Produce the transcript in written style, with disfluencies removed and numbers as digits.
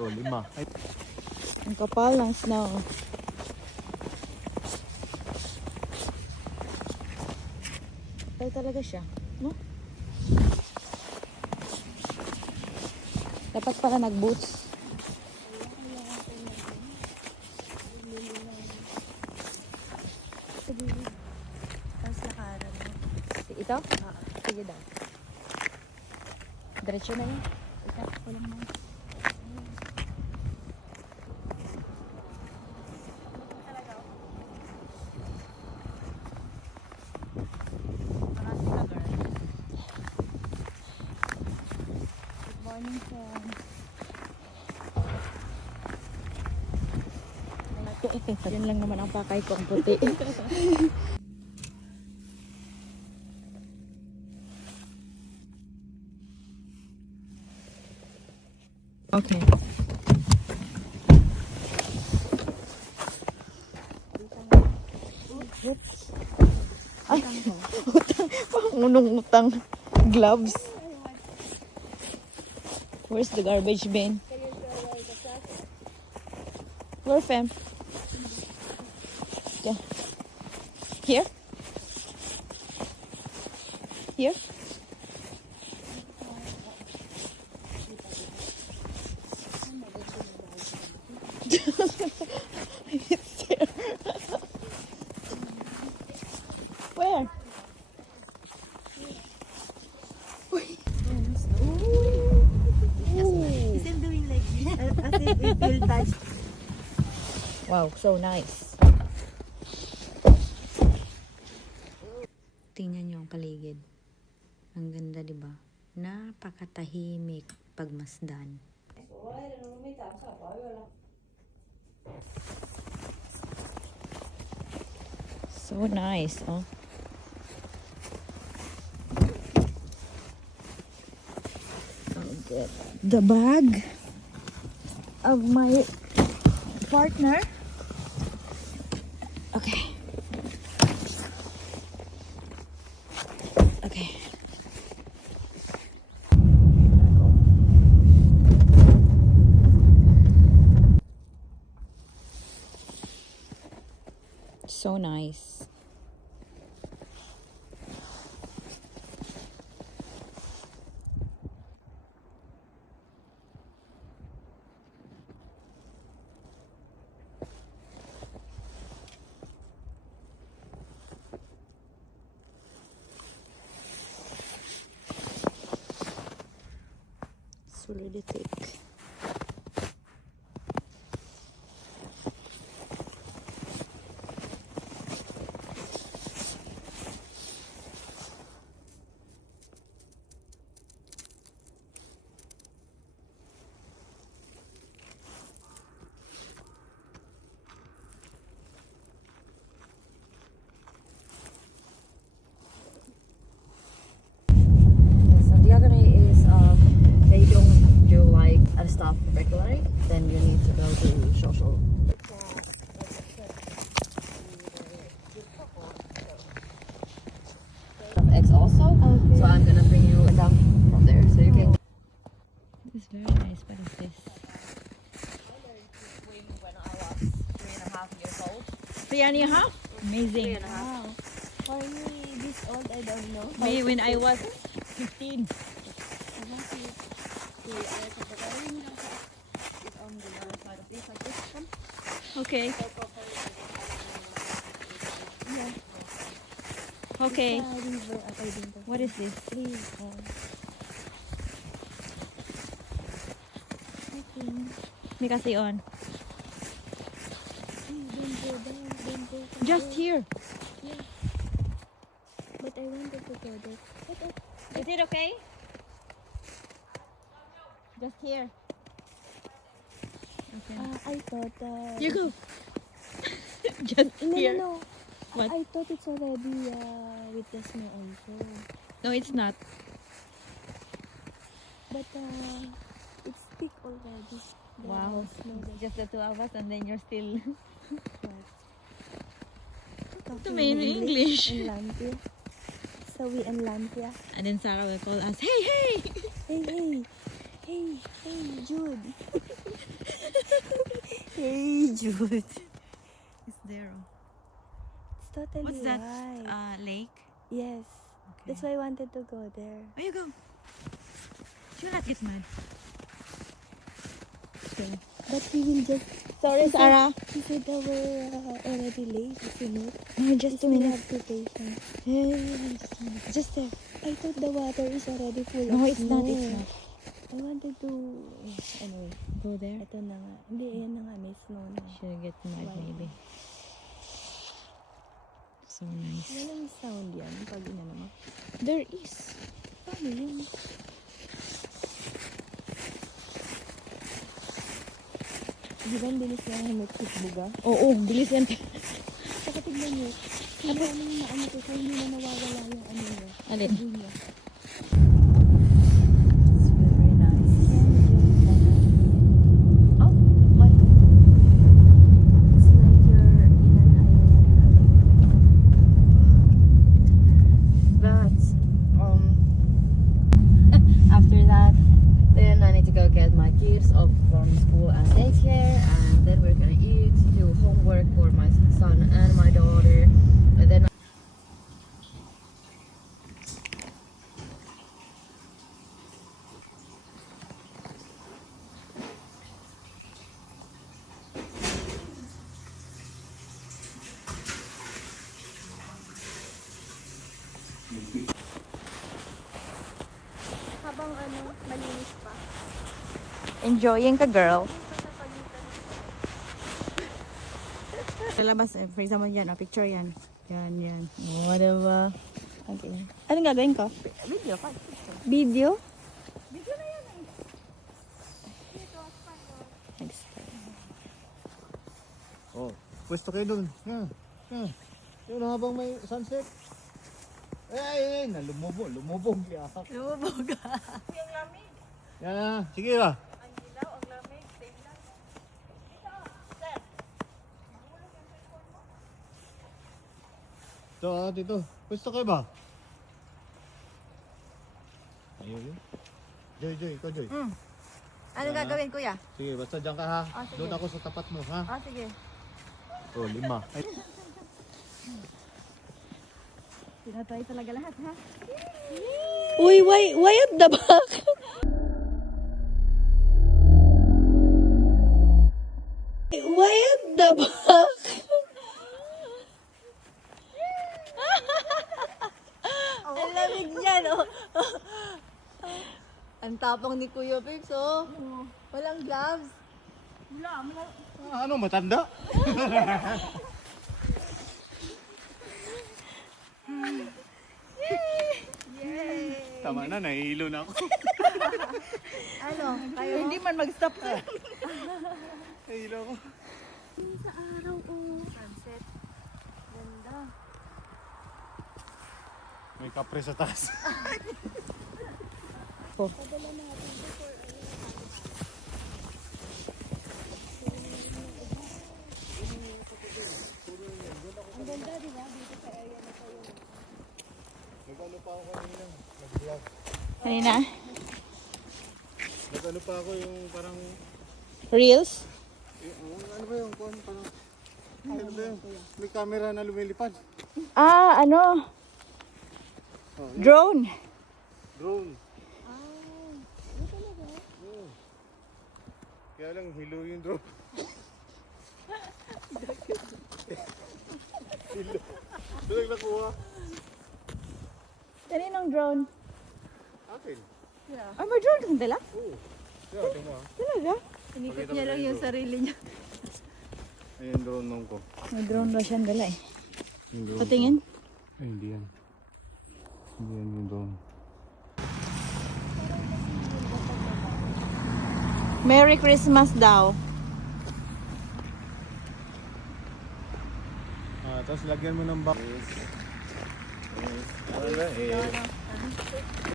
Oh, 5. Ang kapal ng snow. Kapal talaga siya, no? Dapat pala nag-boots. Tapos lakaran mo. Ito? Sige daw. Diretso na yun. Ito, walang mo. Good morning, friends. Yun lang naman ang pakay ko, ang puti. Okay. Ay, utang. Unong utang. Gloves. Where's the garbage bin? Where, fam? Yeah. Here? Here? It's there. Where? Still doing like this. As if it will touch. Wow, so nice. Tingnan niyo ang paligid. Ang ganda, 'di ba? Napakatahimik pagmasdan. So nice, oh. Oh, good. The bag of my partner. Okay. Okay. So nice. Really thick. So the other is they don't do like a stuff regularly, then you need to go to social. Eggs also, Okay. so I'm gonna bring you a dump from there so you can. This is very nice. What is this? I learned to swim when I was 3.5 years old. 3.5? Amazing. Wow. For me, this old, I don't know. Me when I was 15. Okay. Okay. What is this? May kasi on. Just here. Yeah. But I wanted to go there. Is it okay? Just here. Okay. I thought. You go. Just No, here. no, no. What? I thought it's already with the snow also. No, it's not. But it's thick already. The Wow. snow that- Just the two of us and then you're still Talking to me in English. In Lampia. So we in Lampia. And then Sarah will call us, hey, hey! Hey, hey, hey, hey, Jude. Hey, Jude. It's there. It's totally What's that? white. Lake? Yes. That's why I wanted to go there. Where you go? She'll not get mad. Okay. But we will just... Sorry, She said- Sarah. She said that we're already late, isn't it? No, just 2 We minutes. have to patient. Just there. I thought the water is already full No, of it's not. snow. It's not. I wanted to... Anyway, Go there. ito na nga. Hindi, yan na nga. May snow na. She'll get mad Why? maybe. So nice. Walang sound yan pag inano mo. There is. Paano yun? Di ba ang bilis na humit-hit buga? Oo, bilis yan. Saka tignan nyo. Hindi namin maano ko kung hindi na nawawala yung ano nyo. Alin? Sabon nyo. It's very nice. Oh, what? It's like you're in an island. But after that, then I need to go get my kids off from school and daycare, and then we're gonna eat, do homework for my son and my daughter, and then. Habang ano, malinis pa. Enjoying ka, girl. Sa labas, for example, yan, picture yan. Yan, yan. O, diba? Okay. Anong gagawin ko? Video pa. Video? Video na yan eh. Next. Oh, pwesto kayo dun. Yun habang may sunset. Ay, lumubog. Lumubog. Yung lamig. Yan, sige ba? Ang ilaw, ang lamig. Same lang. Dito. Pwesto kayo ba? Ayun. Joy, ikaw Joy. Anong gagawin, kuya? Sige, basta dyan ka ha. Ah, sige. Doon ako sa tapat mo ha. Ah, sige. Oh, 5. Ay, Tinatry talaga lahat, ha? Uy, why at the back? Why at the back? Ang lamig niyan, oh. Ang tapang ni Kuya Pips, oh. Walang gloves. ano, matanda? Tama na, nahihilo na ako. Ano? Kayo? Hindi man mag-stop. Nahihilo ako. Sa araw, oh. Sunset. Ganda. May kapre sa taas. Nag-ano pa ako kanina, nag-vlog. Kanina? Nag-ano pa ako yung parang, Reels? ano ba yung parang, ano ba yun? May camera na lumilipad. Ah, ano? Oh, Drone. drone. Oo. Kaya lang hilo yung drone. Hilo. Ito lang nakuha. Kaninong drone? Akin. Ah, may drone kang dala? Oo. Kaya ito mo ha. Talaga? Inikot niya lang yung sarili niya. Ayan drone nung ko. May drone daw siyang dala eh. Yung drone Patingin? ko. Ay, hindi yan. Hindi yan yung drone. Merry Christmas daw. Tapos lagyan mo ng box. Yes. Ano ba?